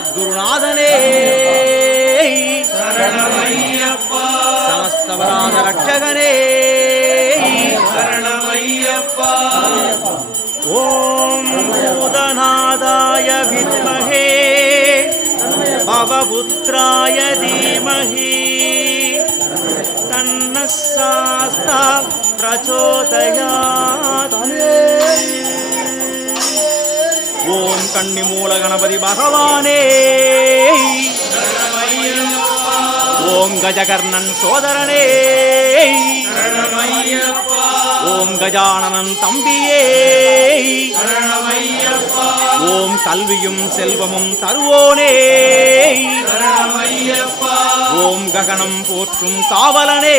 సద్గురునాథనే. సమస్తవరాధ రక్షగనే. ఓం భూతనాథాయ విద్మహే. భవపుత్రాయ ధీమహి. తన్న శాస్త ప్రచోదయాత్. கண்ணி மூல கணபதி பகவானே. ஓம் கஜகர்ணன் சோதரனே. ஓம் கஜானனன் தம்பியே. ஓம் கல்வியும் செல்வமும் தருவோனே. ஓம் ககனம் போற்றும் காவலனே.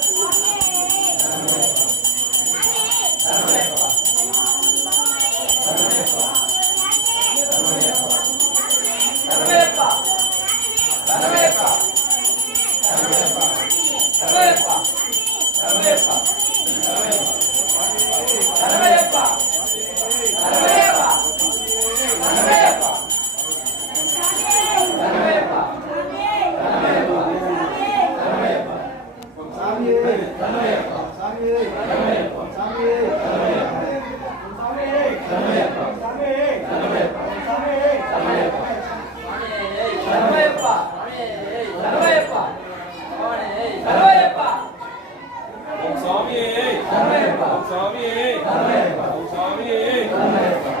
சரணமையப்பா ஓம் கரிமுகனுக்கிளையும் ஓம்